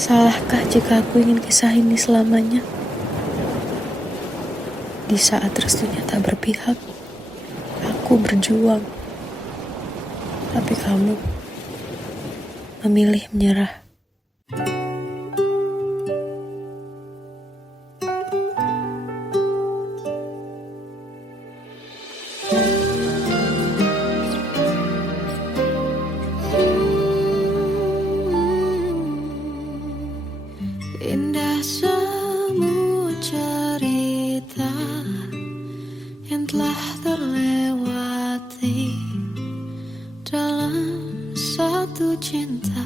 Salahkah jika aku ingin kisah ini selamanya? Di saat restunya tak berpihak, aku berjuang. Tapi kamu memilih menyerah. Indah semua cerita yang telah terlewati dalam satu cinta.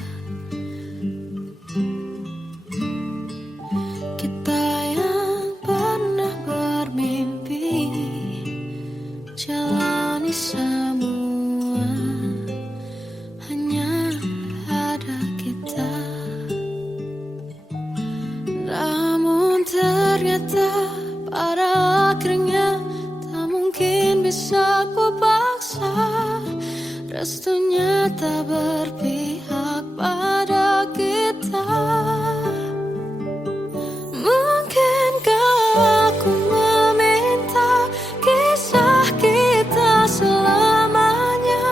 Kita yang pernah bermimpi jalani semua, hanya ada kita. Namun ternyata pada akhirnya tak mungkin bisa ku paksa. Restunya tak berpihak pada kita. Mungkinkah aku meminta kisah kita selamanya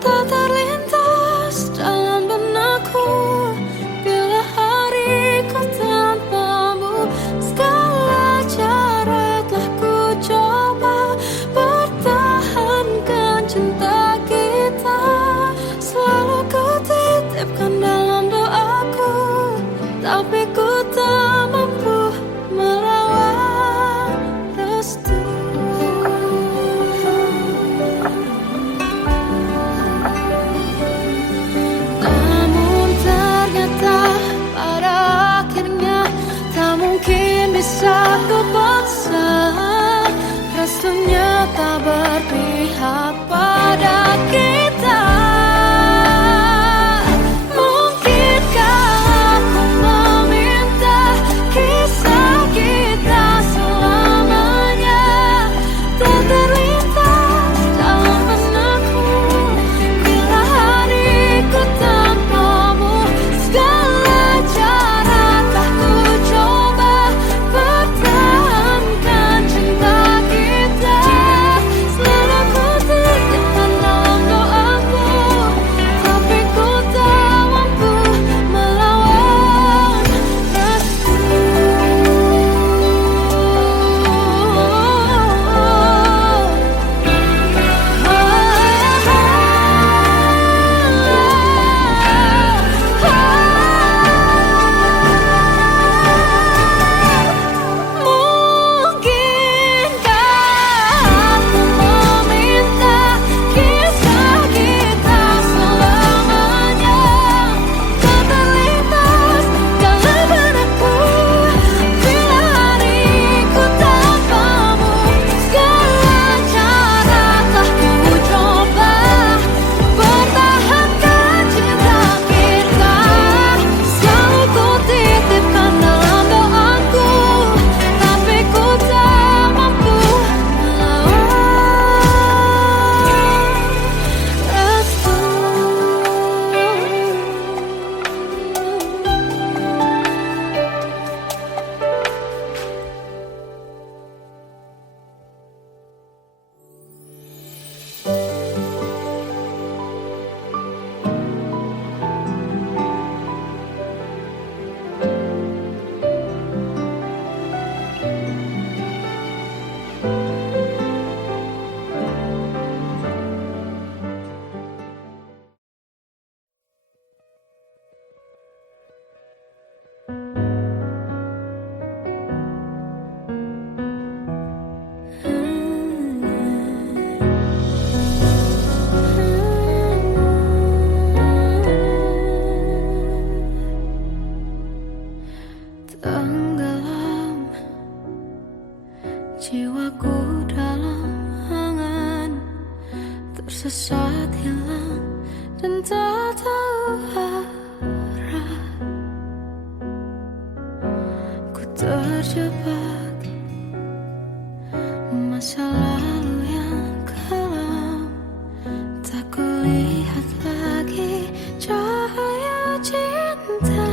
tak terlintas dalam benakku bila hariku tanpamu. Segala cara telah ku coba pertahankan cinta kita. Selalu ku titipkan dalam doaku, tapi ku tak mampu merawat restu. Namun ternyata pada akhirnya tak mungkin bisa ku paksa. Restunya tak berpihak pada kita. Mungkinkah aku meminta kisah kita selamanya tak terlintas dalam benakku bila hariku tanpamu. Segala cara telah ku coba pertahankan cinta kita. Selalu ku titipkan dalam doaku, tapi ku tak mampu melawan restu. Mungkinkah aku meminta kisah kita selamanya tak terlintas dalam benakku bila hariku tanpamu. Segala cara telah ku coba pertahankan cinta kita. Selalu ku titipkan dalam doaku, tapi ku tak mampu melawan restu. Tenggelam jiwaku dalam angan, tersesat hilang dan tak tahu arah. Ku terjebak masa lalu yang kelam, tak kulihat lagi cahaya cinta.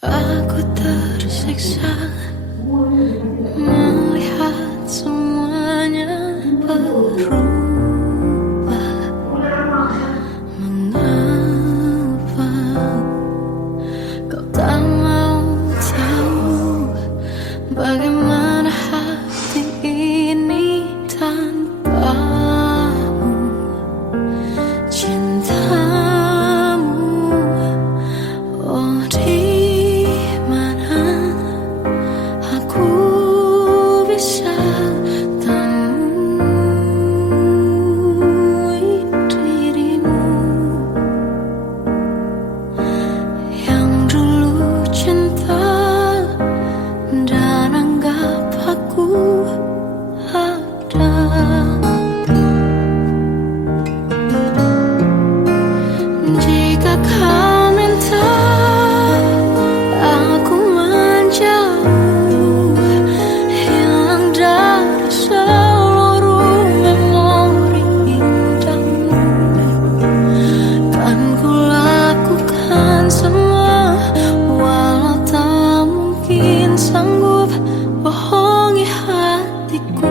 Aku tersiksa melihat semuanya berubah. Mengapa kau tak mau tahu bagaimana hati ini tanpamu? Cintamu, oh di mana aku bisa temui dirimu yang dulu cinta dan anggap aku ada. Jika kau minta aku menjauh, hilang dari seluruh memori indahmu, kan ku lakukan semua, walau tak mungkin sanggup bohongi hatiku.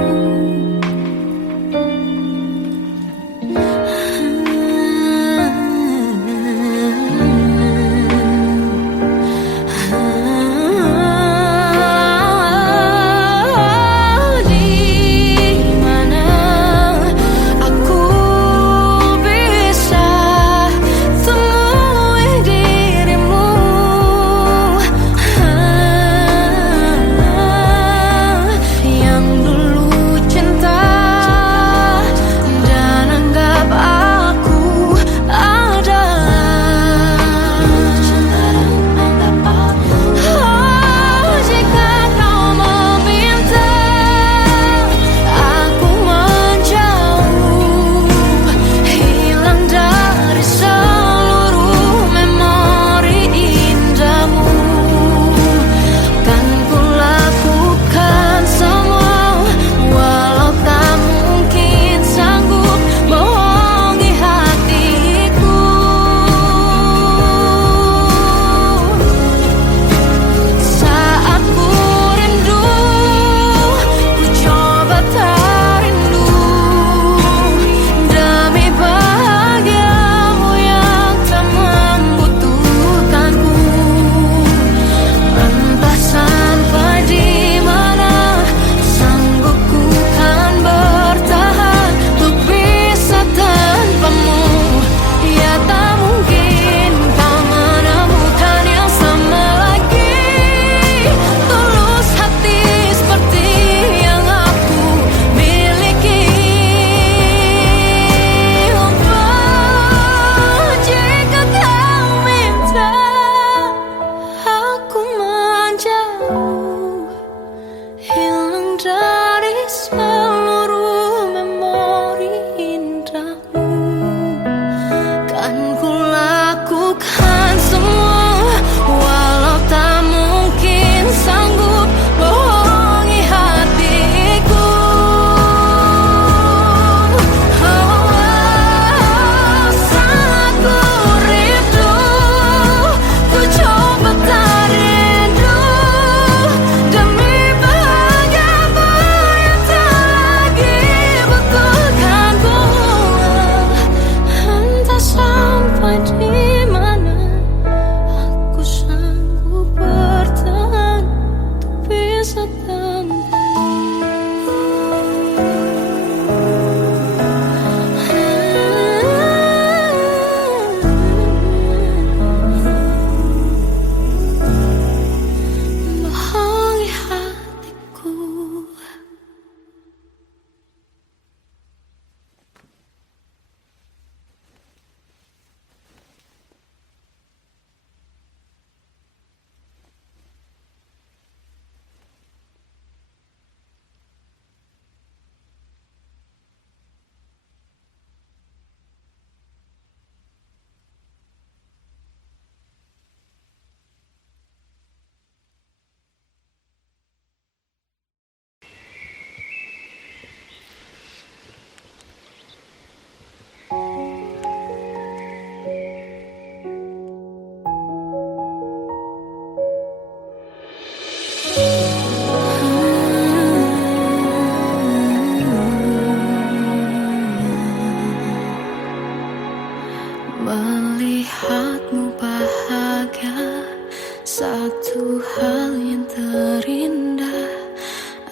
terindah,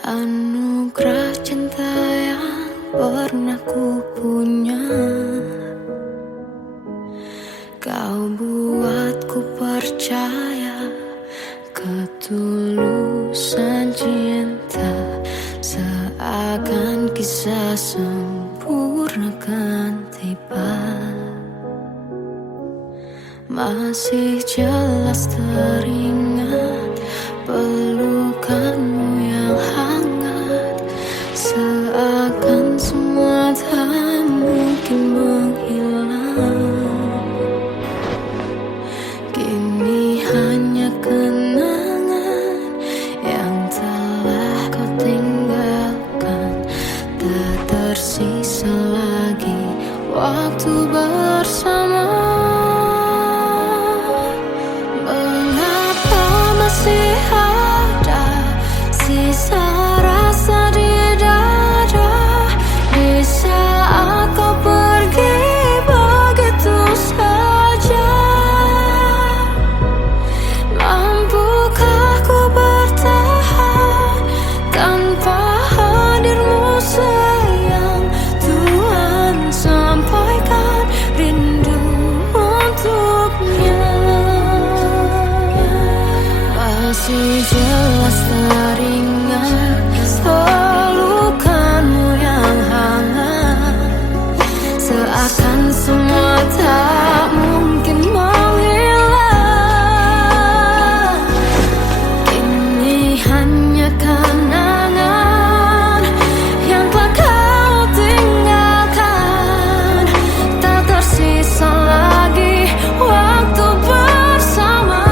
anugerah cinta yang pernah ku punya. Kau buatku percaya ketulusan cinta, seakan kisah sempurna kan tiba. Masih jelas teringat pelukanmu yang hangat, seakan semua tak mungkin menghilang. Kini hanya kenangan yang telah kau tinggalkan, tak tersisa lagi waktu bersama. Masih ada sisa rasa di dada di saat kau pergi begitu saja. Mampukah ku bertahan tanpa hadirmu sayang? Tuhan, sampaikan rindu untuknya. Masih jelas teringat pelukanmu yang hangat, seakan semua tak mungkin menghilang. Kini hanya kenangan yang telah kau tinggalkan, tak tersisa lagi waktu bersama.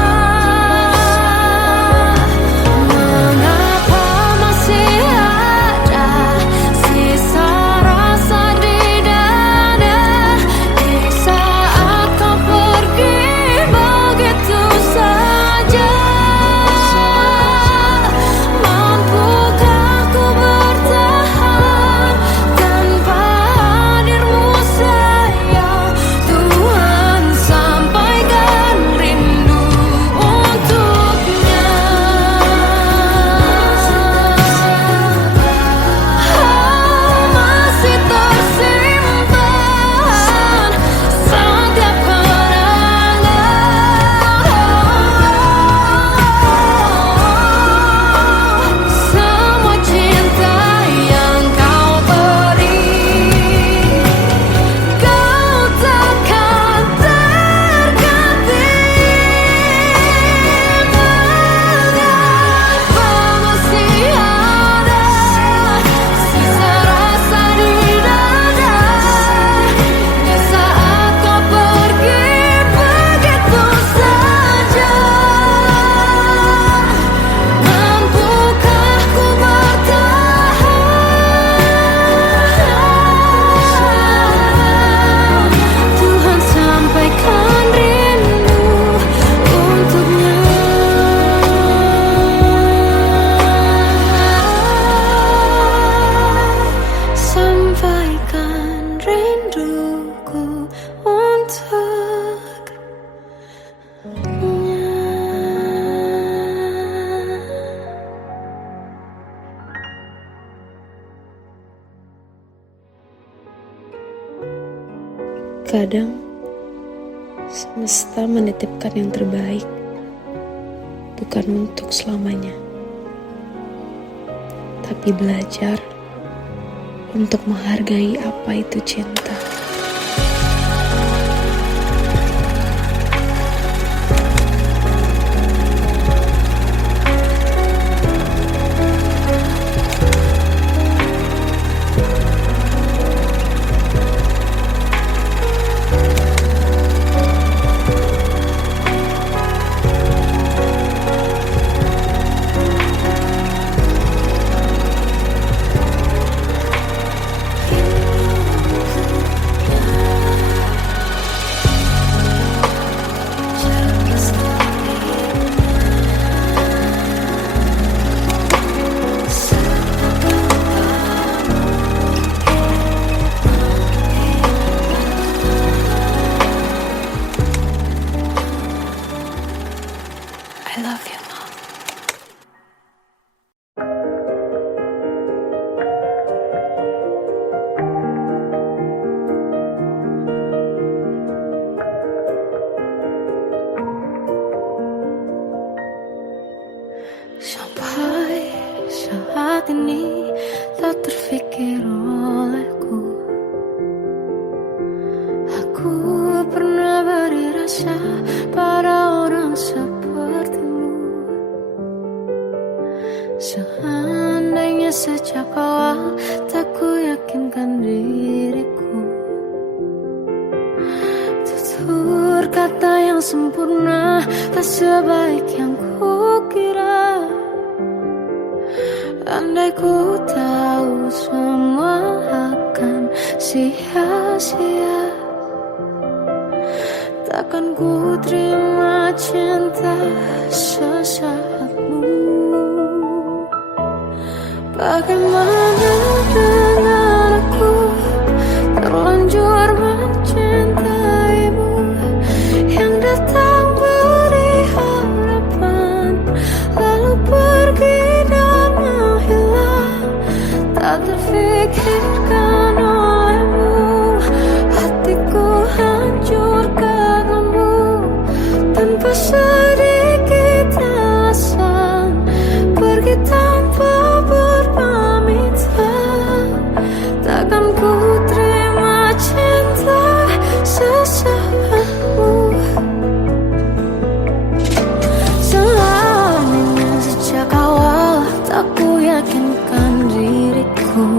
Kadang semesta menitipkan yang terbaik, bukan untuk selamanya, tapi belajar untuk menghargai apa itu cinta. Sampai saat ini tak terfikir olehku. Aku pernah beri rasa pada orang sepertimu. Seandainya sejak awal tak ku yakinkan diriku, tutur kata yang sempurna tak sebaik yang ku kira. Andai ku tahu semua akan sia-sia, takkan ku terima cinta sesaatmu. Bagaimana dengan aku terlanjur mencintaimu, yang datang beri harapan lalu pergi dan menghilang, tak terfikirkan olehmu. Hatiku hancur karenamu tanpa sedikit alasan, pergi tanpa berpamitan. Takkan ku terima cinta sesaatmu. Seandainya sejak awal tak ku yakinkan diriku,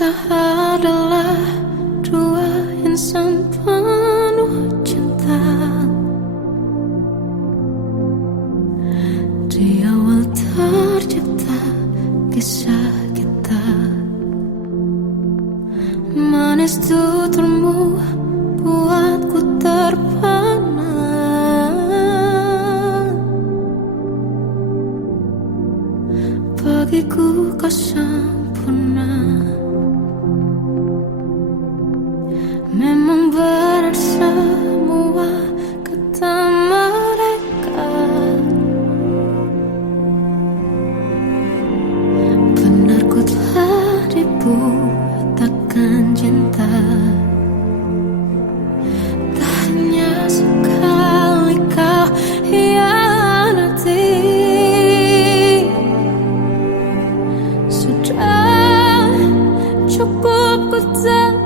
Kita adalah dua insan penuh cinta. Di awal tercipta kisah kita, manis tuturmu buatku terpana. Bagiku kau sempurna. Memang benar semua kata mereka, benar ku telah dibutakan cinta. Tak hanya sekali kau hianati, sudah cukup ku tahan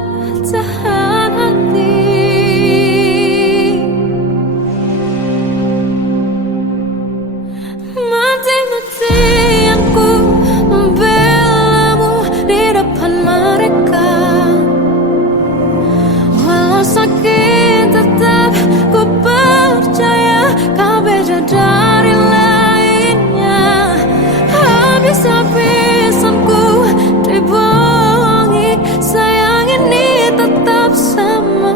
hati. Mati-matian ku membelamu di depan mereka. Walau sakit tetap ku percaya kau beda dari lainnya. Habis-habisan ku dibohongi, sayang ini tetap sama.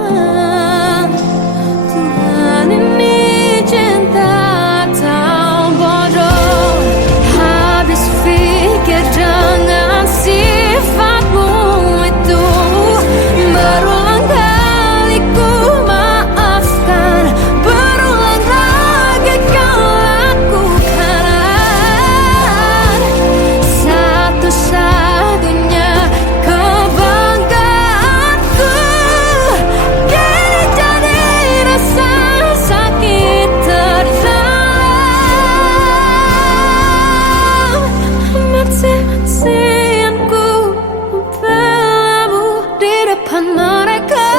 Tuhan ini cinta atau bodoh. Habis pikir dengan sifatmu itu, berulang kali ku maafkan, berulang lagi kau lakukan. Satu-satunya kebanggaanku kini jadi rasa sakit terdalam. Mati-matian ku membelamu di depan mereka.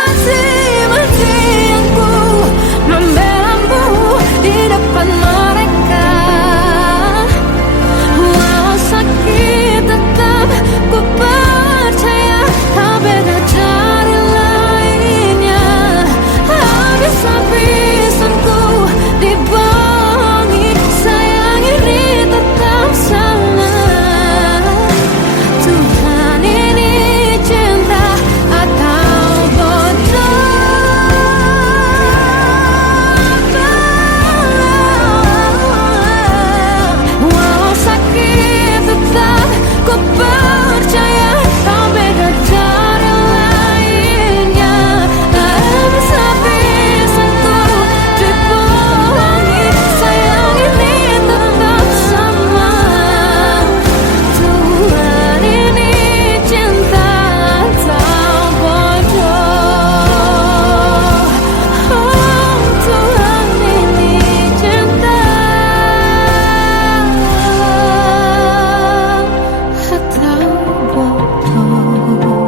Mati-matian ku membelamu di depan mereka. Walau sakit tetap ku percaya kau beda dari lainnya. Habis-habisan ku dibohongi, sayang ini tetap sama. Tuhan ini cinta atau bodoh. Walau sakit tetap ku percaya kau beda dari lainnya. Habis-habisan ku dibohongi, sayang ini tetap sama. Tuhan ini cinta atau bodoh. Oh, Tuhan ini cinta atau bodoh.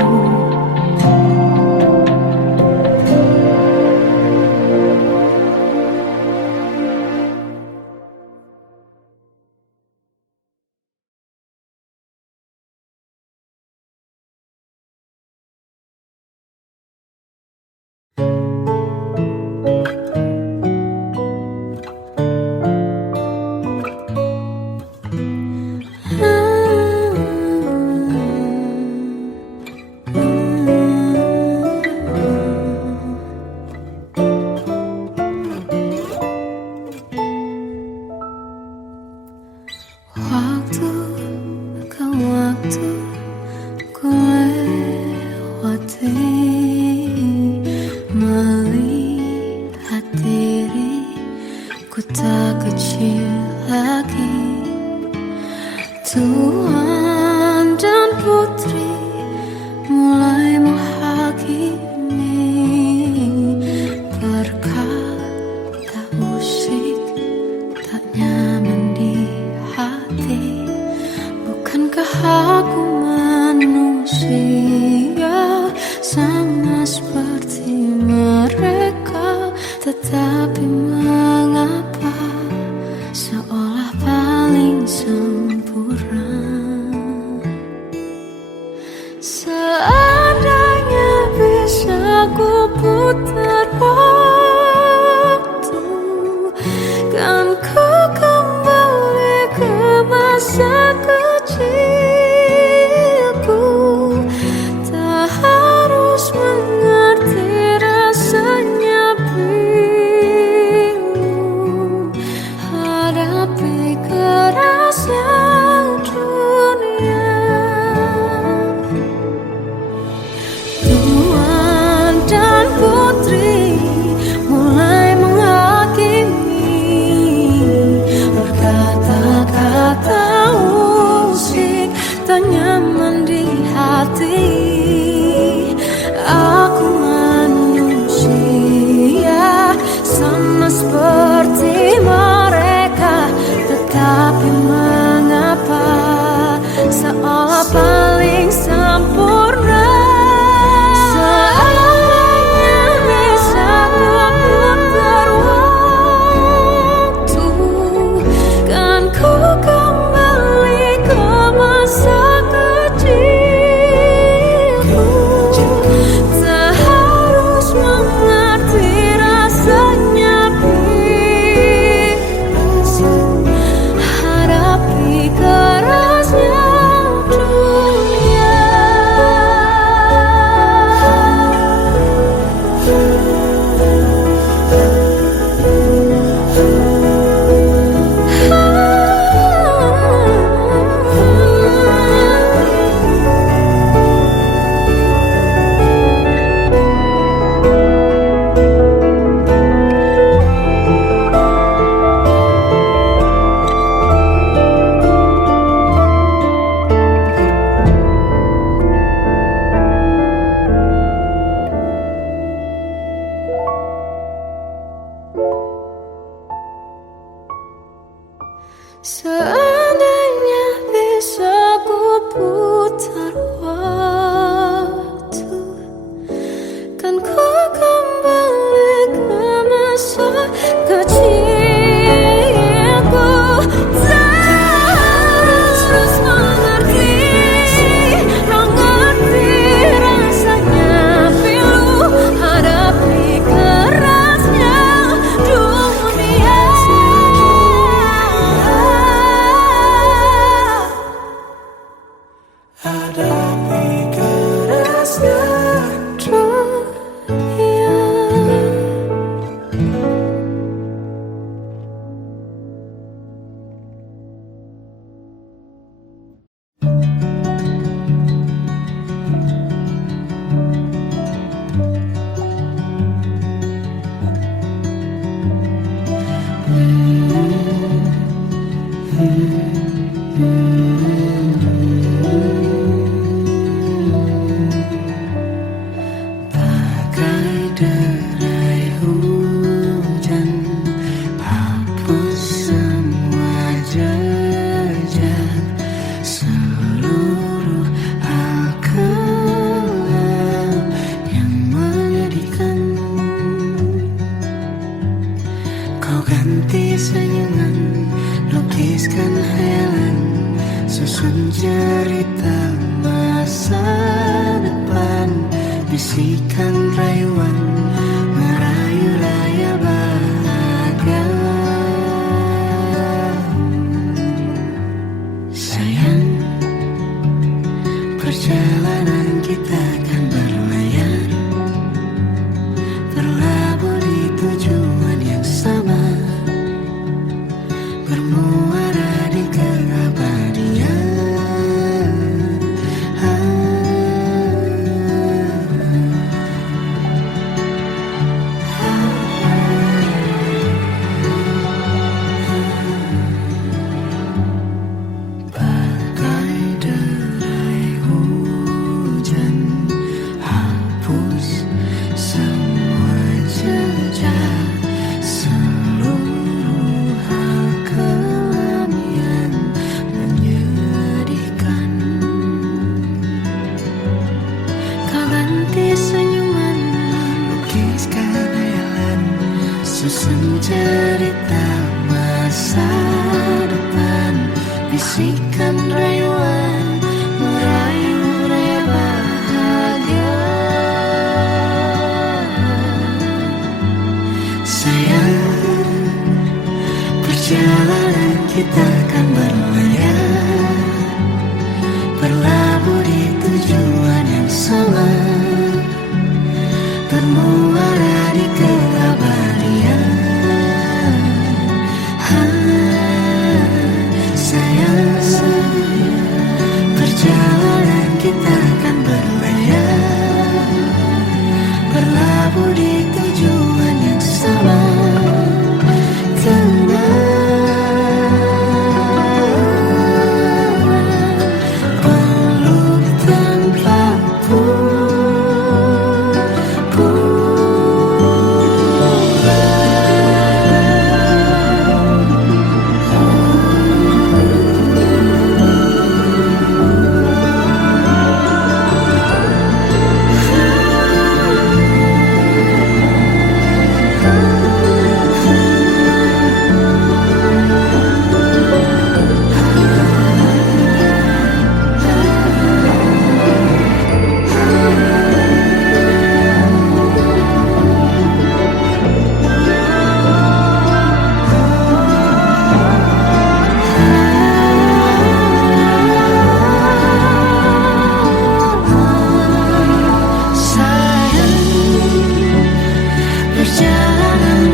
Waktu ke waktu ku lewati, melihat diri ku tak kecil lagi. Tuan dan putri mulai menghakimi, berkata musik tak nyaman di hati. Bukankah aku manusia sama seperti mereka? Tetapi mengapa seolah paling sempurna? Seandainya bisa ku putar waktu, kan ku kembali ke masa kecilku. Tak harus mengerti rasanya bingung hadapi kerasnya dunia. Tuan dan putri mulai menghakimi, berkata-kata usik tak nyaman di hati. Aku manusia sama seperti mereka, tetapi mengapa seolah paling sempurna. Seandainya bisa ku putar waktu, kan ku kembali ke masa kecilku. Tak harus mengerti rasanya bingung hadapi kerasnya dunia. Seandainya bisa ku putar waktu, kan ku kembali ke masa kecilku. Tak harus mengerti rasanya pilu hadapi kerasnya dunia. Hadapi kerasnya dunia. Bagai derai hujan, hapus semua jejak seluruh hal kelam yang menyedihkan. Kau ganti senyuman, lukiskan hayalan, susun cerita masa depan. Bisikan rayuan, merayu raya bahagia. Sayang, perjalanan kita kan berlayar, berlabuh di tujuan yang sama, bermuara di keabadian. Susun cerita masa depan, bisikan rayuan, merayu raya.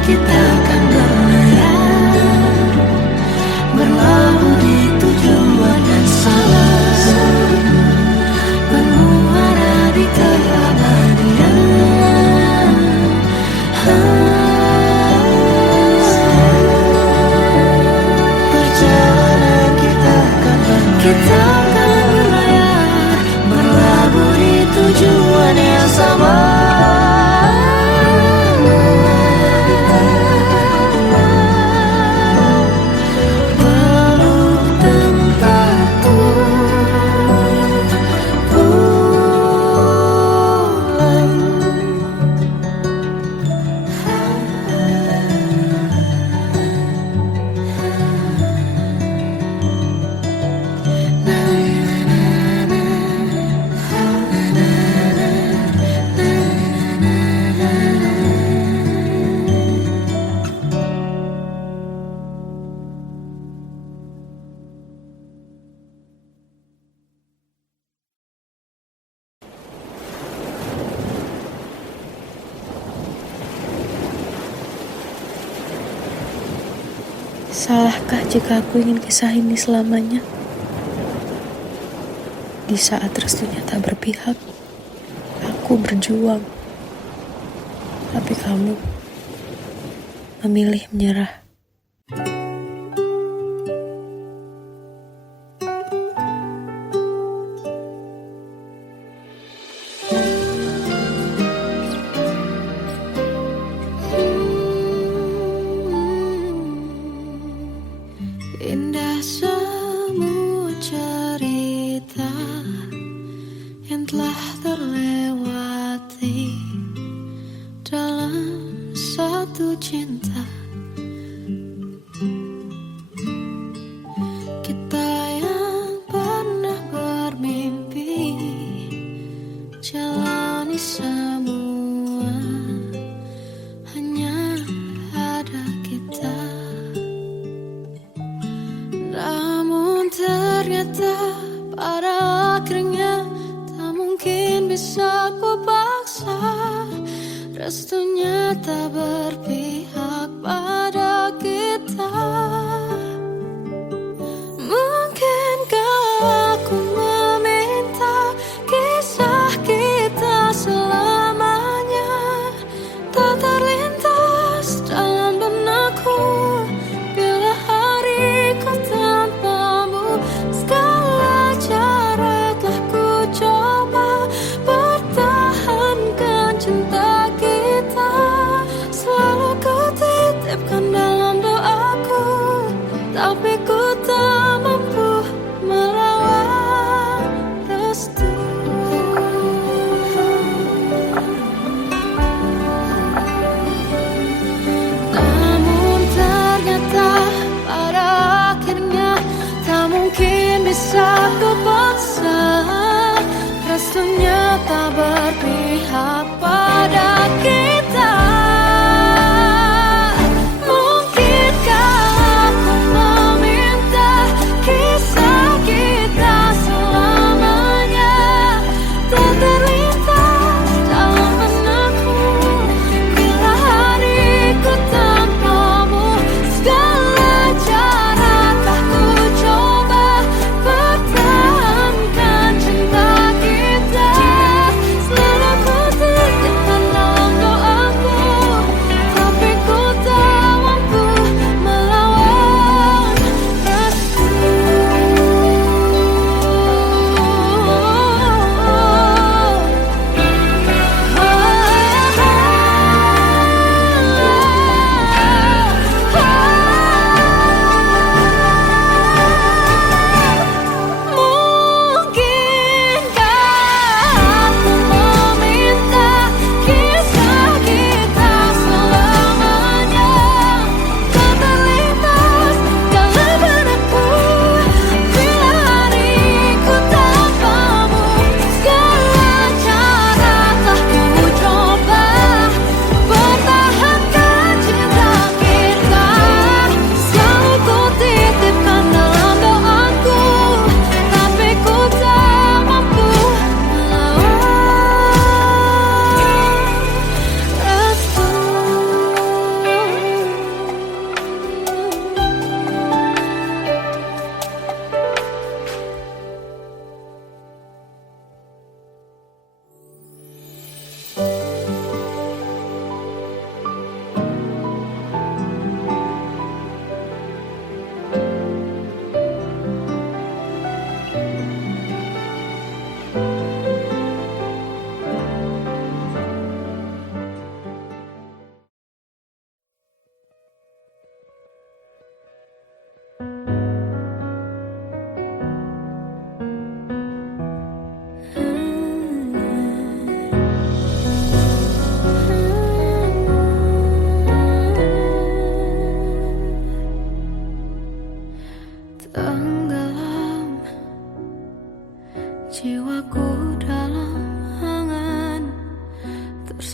kita akan berlayar, berlabuh di tujuan yang sama, bermuara di keabadian. Perjalanan kita akan berlayar, berlabuh di tujuan yang sama. Salahkah jika aku ingin kisah ini selamanya? Di saat restunya tak berpihak, aku berjuang. Tapi kamu memilih menyerah. Indah semua cerita yang telah terlewati dalam satu cinta. Kita yang pernah bermimpi jalani semua, hanya ada kita. Namun ternyata pada akhirnya tak mungkin bisa ku paksa. Restunya tak berpihak pada kita. Mungkinkah aku meminta kisah kita selamanya tak terlintas dalam benakku bila hariku tanpamu. Segala cara telah ku coba pertahankan cinta kita. Selalu ku titipkan dalam doaku, tapi ku tak mampu melawan restu. Namun ternyata pada akhirnya tak mungkin bisa ku paksa. Restunya tak berpihak pada kita. Mungkinkah aku meminta kisah kita selamanya tak terlintas dalam benakku bila hariku tanpamu. Segala cara telah ku coba pertahankan cinta kita. Selalu ku titipkan dalam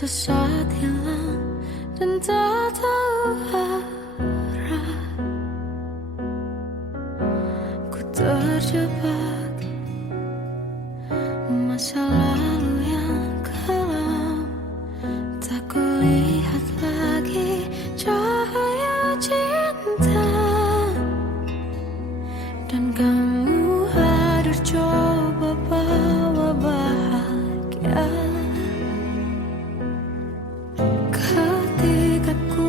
sesaat hilang dan tak tahu arah. Ku terjebak masa lalu yang kelam, tak kulihat lagi cahaya cinta. Dan kamu hadir coba bawa bahagia. Ketika ku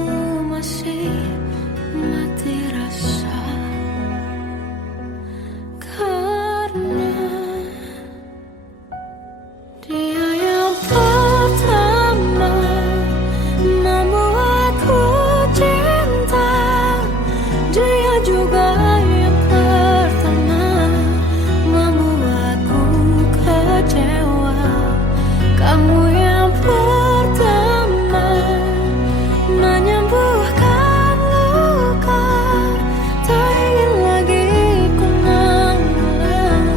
masih mati rasa, karena dia yang pertama membuatku cinta. Dia juga yang pertama membuatku kecewa. Kamu yang pertama menyembuhkan luka. Tak ingin lagi ku mengulang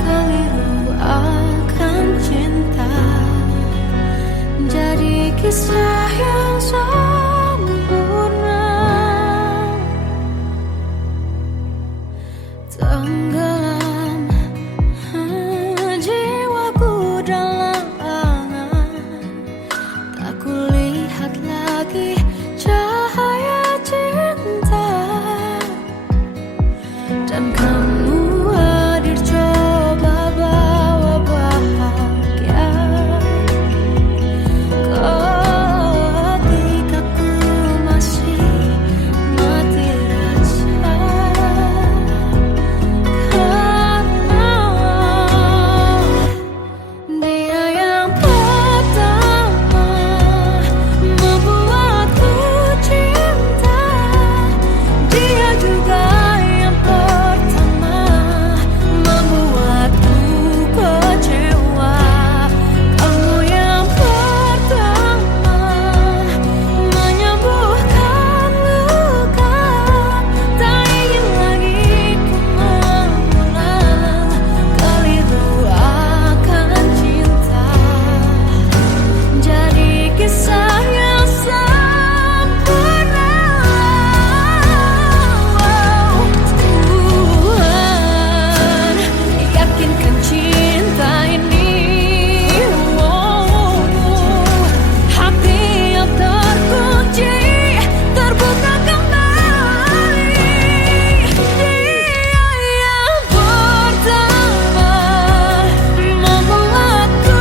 keliru akan cinta. Jadi kisah yang sempurna, tenggelam jiwaku dalam angan. Tak kulihat lagi cahaya cinta. Dan kamu hadir coba bawa bahagia. Ketika ku masih mati rasa, karena dia yang pertama membuatku cinta. Dia juga yang pertama membuatku kecewa. Kamu yang pertama menyembuhkan luka. Tak ingin lagi ku mengulang keliru akan cinta. Jadi kisah yang sempurna. Tuhan yakinkan cinta ini. Hati yang terkunci terbuka kembali. Dia yang pertama membuatku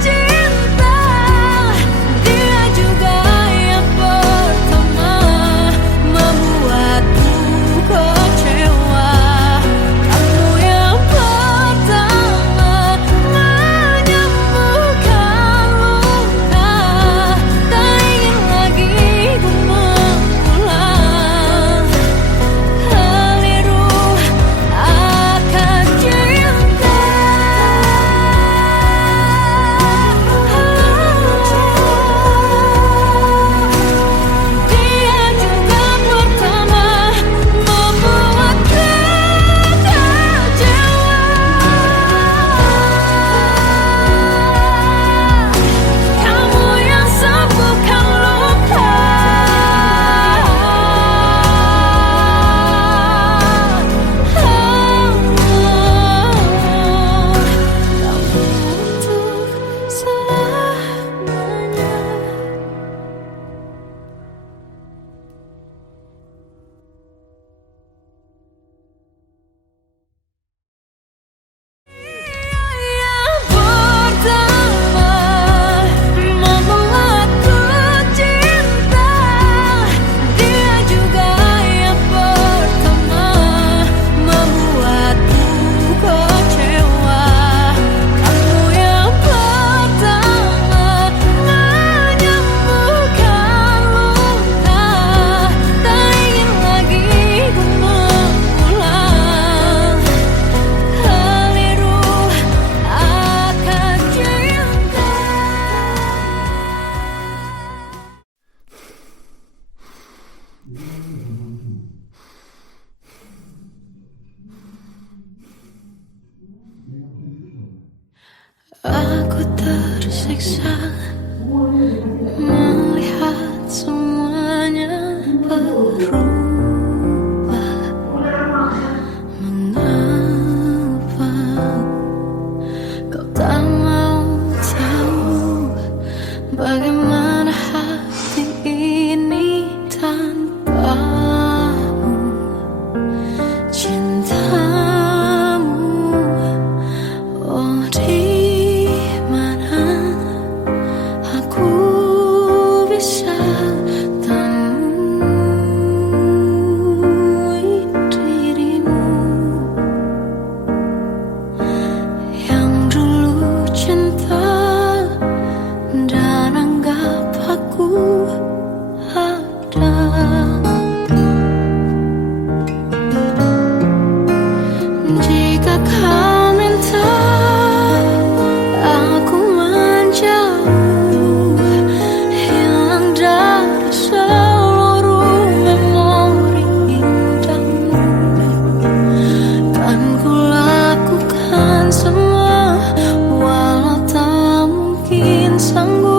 cinta. Dia juga yang pertama membuatku kecewa. Kamu yang pertama menyembuhkan luka. Tak ingin lagi ku mengulang keliru akan cinta. Dia juga pertama membuatku kecewa. Kamu yang sembuhkan luka. Kamu untuk selamanya. Yang pertama membuatku cinta. Dia juga yang pertama membuatku kecewa. Kamu yang pertama menyembuhkan luka. Tak ingin lagi ku mengulang keliru akan cinta. Aku tersiksa Bagaimana hati ini tanpamu, cintamu. Oh, di mana aku bisa temui dirimu yang dulu cinta dan anggap aku ada. Jika kau minta aku menjauh, hilang dari seluruh memori indahmu, kan ku lakukan semua walau tak mungkin sanggup